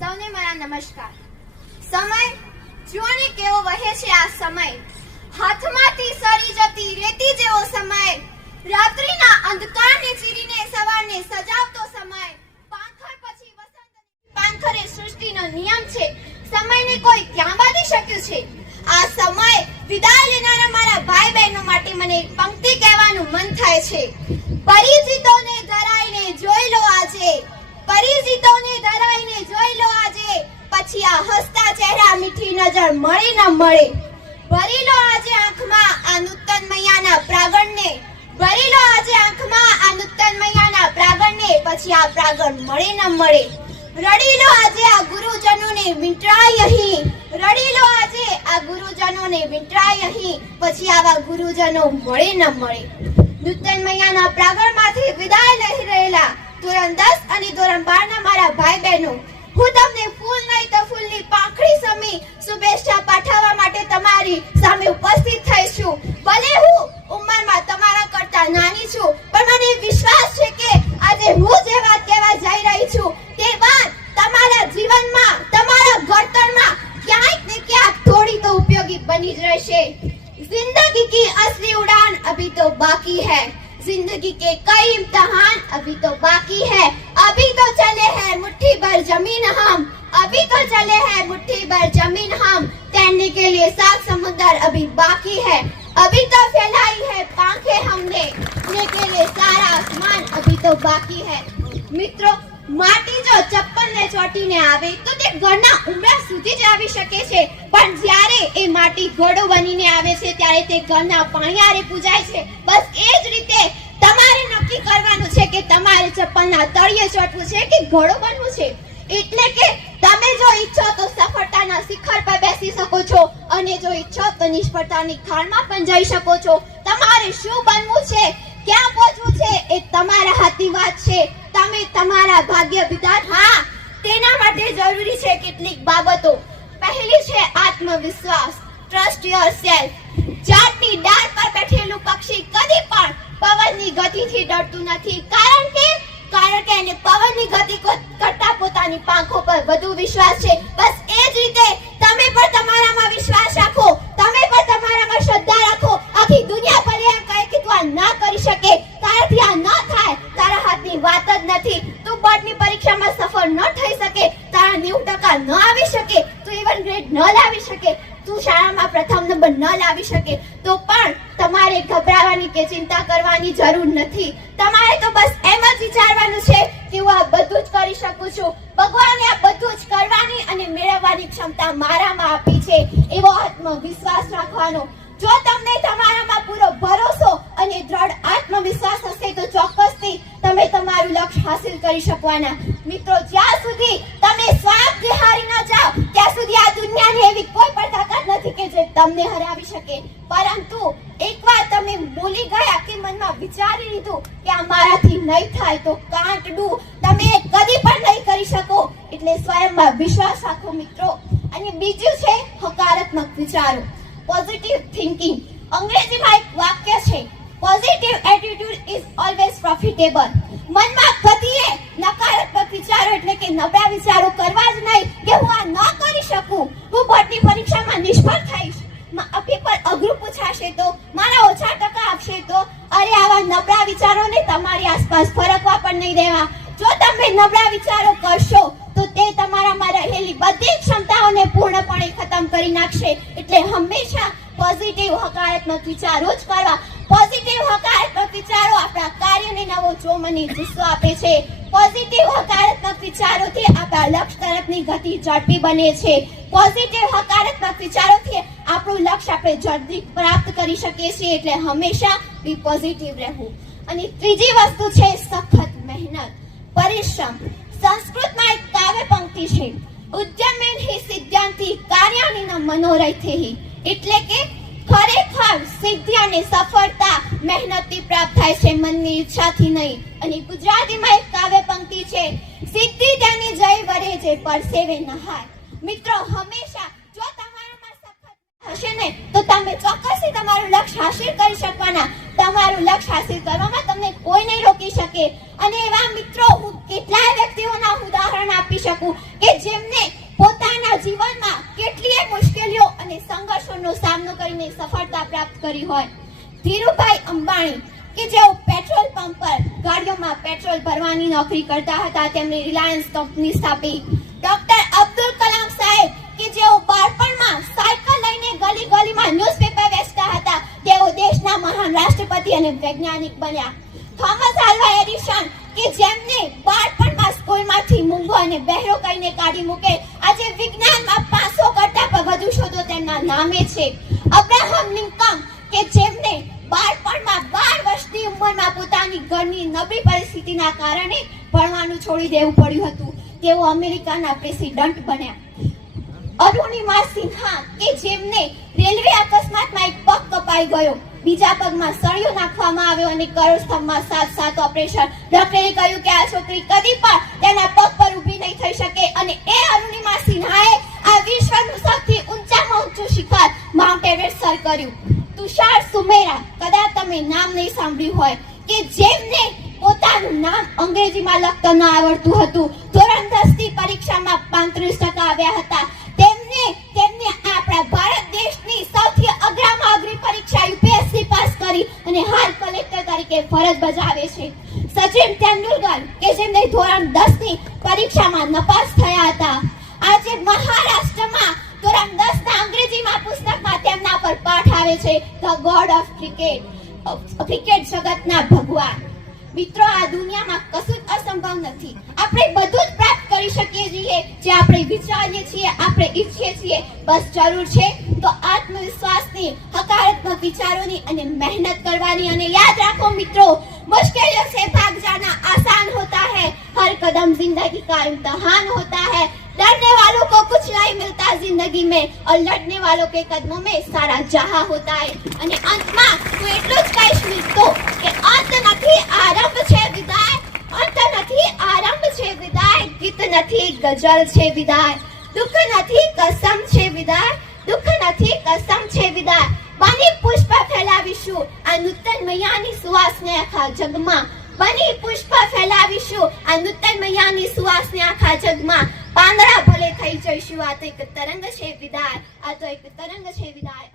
સૌને મારા નમસ્કાર. સમય? જુઓને કેવો વહે છે આ સમય. હાથમાંથી સરી જતી રેતી જેવો સમય. રાત્રિના અંધકારને ચીરીને સવારને સજાવતો સમય. પાંખર પછી વસંત પાંખરે સૃષ્ટિનો નિયમ છે. સમયને કોઈ ક્યાં બાંધી શક્યું છે. આ સમય વિદાય લેનારા મારા ભાઈ બહેનો માટે મને પંક્તિ કહેવાનું મન થાય છે. પરિચિતોને ધરાઈને જોઈ લો આજે પરિચિતોને ધરાઈને જોઈ લો આજે પછી આ ચહેરા મીઠી નજર મળે ન મળે. ભરી લો આજે આંખમાં આ નૂતન મૈયાના પ્રાગણને. ભરી લો આજે આંખમાં આ નૂતન મૈયાના પ્રાગણને. પછી આ પ્રાગણ મળે ન મળે. રડી લો આજે આ ગુરુજનોને વિંટરાય અહીં. રડી લો આજે આ ગુરુજનોને વિંટરાય અહીં. પછી આવા ગુરુજનો મળે ન મળે. નૂતન મૈયાના પ્રાગણમાંથી વિદાય લઈ રહેલા ધોરણ દસ અને ધોરણ બાર ના મારા ભાઈ બહેનો, હું તમને પાંખડી સમી શુભેચ્છા પાઠવવા માટે તમારી સામે ઉપસ્થિત થઈ છું ભલે હું ઉંમરમાં તમારા કરતા નાની છું પણ મને વિશ્વાસ છે કે આજે હું જે વાત કહેવા જઈ રહી છું તે વાત તમારા જીવનમાં તમારા ઘડતરમાં ક્યાંક ને ક્યાંક થોડી તો ઉપયોગી બની જ રહેશે जिंदगी की असली उड़ान अभी तो बाकी है जिंदगी के कई इम्तिहान अभी तो बाकी है अभी तो चले हैं मुट्ठी भर जमीन हम अभी तो चले हैं मुट्ठी भर जमीन हम तैरने के लिए सात समुद्र अभी बाकी है अभी तो फैलाई है पांखें हमने उड़ने के लिए सारा आसमान अभी तो बाकी है મિત્રો માટી જો ચપ્પલને ચોટીને આવે તો તે ઘરના ઉંબરા સુધી જ આવી શકે છે પણ જ્યારે એ માટી ઘડો બનીને આવે છે ત્યારે તે ઘરના પાણિયારે પૂજાય છે બસ એ જ રીતે તમારે નક્કી કરવાનું છે કે તમારે ચપ્પલના તળિયે ચોટવું છે કે ઘડો બનવું છે એટલે કે જો ઈચ્છો તો સફળતાના શિખર પર બેસી શકો છો અને જો ઈચ્છો તો નિષ્ફળતાની ખાણમાં પણ જઈ શકો છો. તમારે શું બનવું છે? ક્યાં પહોંચવું છે? એ તમારા હાથની વાત છે. તમે તમારા ભાગ્ય વિધાન હા, તેના માટે જરૂરી છે કેટલીક બાબતો. પહેલી છે આત્મવિશ્વાસ ટ્રસ્ટ યોરસેલ્ફ જાતની ડાળ પર બેઠેલું પક્ષી કદી પણ પવનની ગતિથી ડરતું નથી. વધુ વિશ્વાસ છે. બસ એ જ રીતે તમે પણ તમારામાં વિશ્વાસ રાખો. તમે પણ તમારામાં શ્રદ્ધા રાખો. આખી દુનિયા ભલે એમ કહે કે તું આ ના કરી શકે, તારાથી આ ન થાય, તારા હાથની વાત જ નથી. તું બોર્ડની પરીક્ષામાં સફળ ન થઈ શકે, તારા 90% ટકા ન આવી શકે, તું ઇવન ગ્રેડ ન લાવી શકે, તું શાળામાં પ્રથમ નંબર ન લાવી શકે, તો પણ તમારે ગભરાવાની કે ચિંતા કરવાની જરૂર નથી. તમારે તો બસ એમ જ વિચારવાનું છે કે હું આ બધું જ કરી શકું છું. ભગવાને આ બધું કરવાની અને મેળવવાની ક્ષમતા મારામાં આપી છે એવો આત્મવિશ્વાસ રાખવાનો. જો તમને તમારામાં પૂરો ભરોસો અને દ્રઢ આત્મવિશ્વાસ હશે, તો ચોક્કસથી તમે તમારું લક્ષ્ય હાસિલ કરી શકવાના. મિત્રો, જ્યાં સુધી તમે સ્વાર્થ હારી ન જાઓ, ત્યાં સુધી આ દુનિયાની એવી કોઈ પણ તાકાત નથી કે જે તમને હરાવી શકે. પરંતુ એકવાર તમે ભૂલી ગયા કે મનમાં વિચારી લીધું કે આ મારાથી નહીં થાય, તો કાંટડું તમે કદી પણ નહીં કરી શકો. એટલે સ્વયંમાં વિશ્વાસ રાખો મિત્રો. અને બીજું છે હકારાત્મક વિચારો. પોઝિટિવ થિંકિંગ અંગ્રેજીમાં એક વાક્ય છે positive attitude is always profitable મનમાં કદીએ નકારાત્મક વિચારો એટલે કે નબળા વિચારો કરવા જ નહીં કે હું આ ન કરી શકું. હું બોર્ડની પરીક્ષામાં નિષ્ફળ થઈશ. અભી પેપર અઘરું પૂછાશે તો, મારા ઓછા ટકા આવશે તો? અરે, આવા નબળા વિચારોને તમારી આસપાસ ફરકવા પણ નહીં દેવા. જો તમે નબળા વિચારો કરશો તો તમારામાં રહેલી બધી ક્ષમતાઓને પૂર્ણપણે ખતમ કરી નાખશે. એટલે હંમેશા પોઝિટિવ હકારાત્મક વિચારો જ કરવા. પોઝિટિવ હકારાત્મક વિચારો આપણા કાર્યને નવો જોમ અને જુસ્સો આપે છે. પોઝિટિવ હકારાત્મક વિચારોથી આપણા લક્ષ્ય તરફની ગતિ ઝડપી બને છે. પોઝિટિવ હકારાત્મક વિચારોથી આપણું લક્ષ્ય આપણે જલ્દી પ્રાપ્ત કરી શકીએ છીએ. એટલે હંમેશા બી પોઝિટિવ રહેવું. અને ત્રીજી વસ્તુ છે સખત મહેનત. પરિશ્રમ. સંસ્કૃતમાં કાવ્ય પંક્તિ છે. ઉજ્જમેન હિ સિદ્ધ્યંતિ કાર્યાણી ન મનોરથેહિ એટલે કે ખરેખર સિદ્ધિ અને સફળતા મહેનતથી પ્રાપ્ત થાય છે, મનની ઈચ્છાથી નહીં. અને ગુજરાતીમાં એક કાવ્ય પંક્તિ છે, સિદ્ધિ તેની જય વરે જે પરસેવે નહાય મિત્રો, હંમેશા જો તમારામાં સખત હશે ને, તો તમે ચોક્કસથી તમારું લક્ષ્ય હાસિલ કરી શકવાના. તમારું લક્ષ્ય હાસિલ કરવામાં તમને કોઈ નહીં રોકી શકે. અને એવા મિત્રો હું કેટલાય વ્યક્તિઓના ઉદાહરણ શકું કે જેમને પોતાના જીવનમાં કેટલીય મુશ્કેલીઓ અને સંઘર્ષોનો સામનો કરીને સફળતા પ્રાપ્ત કરી હોય. ધીરુભાઈ અંબાણી, કે જેઓ પેટ્રોલ પંપ પર ગાડીઓમાં પેટ્રોલ ભરવાની નોકરી કરતા હતા, તેમણે રિલાયન્સ કંપની સ્થાપી. ડોક્ટર અબ્દુલ કલામ સાહેબ, કે જેઓ બાળપણમાં સાયકલ લઈને ગલી ગલીમાં ન્યૂઝપેપર વેચતા હતા, તેઓ દેશના મહાન રાષ્ટ્રપતિ અને વૈજ્ઞાનિક બન્યા. થોમસ આલ્વા એડિશન, કે જેમને બાળ મૂંગો અને બહેરો કહીને કાઢી મૂકે. આજે વિજ્ઞાનમાં પાસો કરતા વધુ શોધો તેમના નામે છે. અબ્રાહમ લિંકન કે જેમને બાળપણમાં બાર વર્ષની ઉંમરમાં પોતાની ઘરની નબળી પરિસ્થિતિના કારણે ભણવાનું છોડી દેવું પડ્યું હતું. તેઓ અમેરિકાના પ્રેસિડન્ટ બન્યા. અરુણિમા સિન્હા કે જેમને રેલવે અકસ્માતમાં એક પગ કપાઈ ગયો. બીજા પગમાં સળિયો નાખવામાં આવ્યો અને કરોડસ્તંભમાં સાત સાત ઓપરેશન. ડોક્ટરે કહ્યું કે આ છોકરી કદી પણ તેના પગ પર ઊભી નહીં થઈ શકે અને એ અરુણિમા સિન્હાએ આ વિશ્વનું સૌથી ઊંચામાં ઊંચું શિખર માઉન્ટ એવરેસ્ટ સર કર્યું. તુષાર સુમેરા, કદાચ તમે નામ નહીં સાંભળ્યું હોય, કે જેમને પોતાનું નામ અંગ્રેજીમાં લખતા ન આવડતું હતું, ધોરણ દસની પરીક્ષામાં પાંત્રીસ ટકા આવ્યા હતા. કરી અને હાલ કલેક્ટર તરીકે ફરજ બજાવે છે. સચિન તેંડુલકર કે જેમને ધોરણ દસની પરીક્ષામાં નપાસ થયા હતા, આજે મહારાષ્ટ્રમાં ધોરણ દસ ના અંગ્રેજીમાં પુસ્તકમાં તેમના પર પાઠ આવે છે the god of cricket cricket જગતના ભગવાન. મિત્રો આ દુનિયામાં કશું જ અસંભવ નથી આપણે બધું જ પ્રાપ્ત કરી શકીએ છીએ જે આપણે વિચારીએ છીએ આપણે ઈચ્છીએ છીએ બસ જરૂર છે તો આત્મવિશ્વાસની હકારાત્મક વિચારોની અને મહેનત કરવાની અને યાદ રાખો મિત્રો मुश्किलों से भाग जाना आसान होता है हर कदम जिंदगी का इम्तहान होता है डरने वालों को कुछ नहीं मिलता जिंदगी में और लड़ने वालों के कदमों में सारा जहां होता है અને અંતમાં ગઝલ છે વિદાય. દુઃખ નથી, કસમ છે વિદાય. દુઃખ નથી, કસમ છે વિદાય. બની પુષ્પ ફેલાવીશું. આ નૂતન મૈયાની સુવાસને આખા જગમાં. બની પુષ્પ ફેલાવીશું. આ નૂતન મૈયાની સુવાસને આખા જગમાં. પાંદડા ભલે થઈ જઈશું. આ તો એક તરંગ છે વિદાય. આ તો એક તરંગ છે વિદાય.